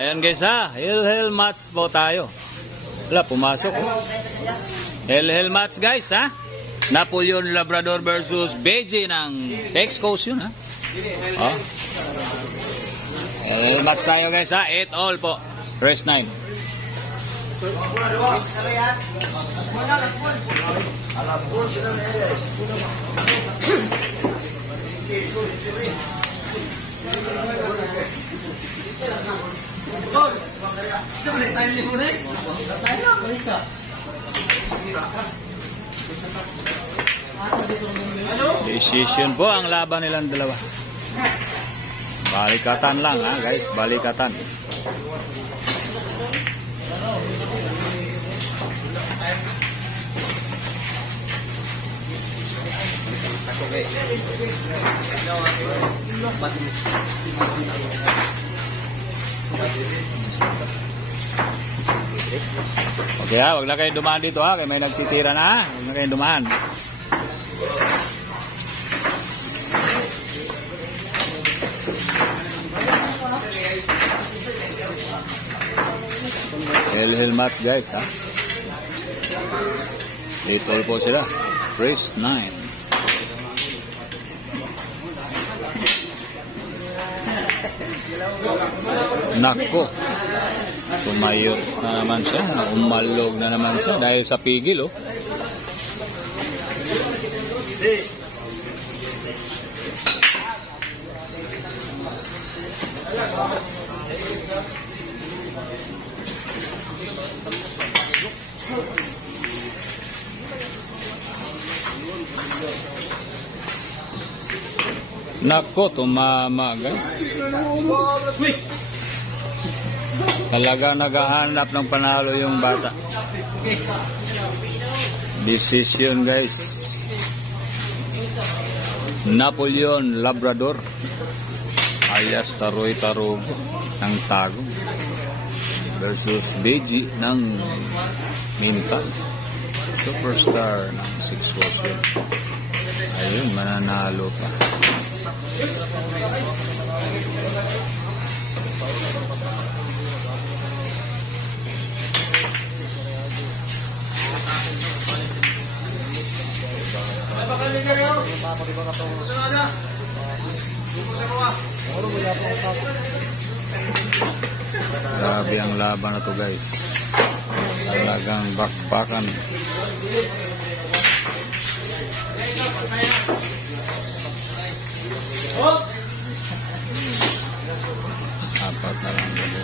Ayan guys ha, Hell match po tayo. Wala, pumasok. Hell match guys ha. Napoleon Labrador versus Beijing ng Sex Coast yun ha. Oh. Hell match tayo guys ha, 8 all po. Rest 9. Decision po ang laban nilang dalawa. Balikatan lang ha guys, balikatan. Okay ha, wag na kayong dumaan dito ha, kaya may nagtitira na ha, wag na kayong dumaan. Hell match guys ha. 8 all po sila. Race 9. Nako. Tumayot na naman siya. Umalog na naman siya dahil sa pigil oh. Nako, tumama guys. Talaga naghahanap ng panalo yung bata. Decision guys. Napoleon Labrador alias Taroy Tarugo ng Tagum versus Beji ng Mintal. Superstar ng 6 Fossil. Ayun, mananalo pa. Grabe ang laban na to guys. Talagang bakbakan. Apat na lang.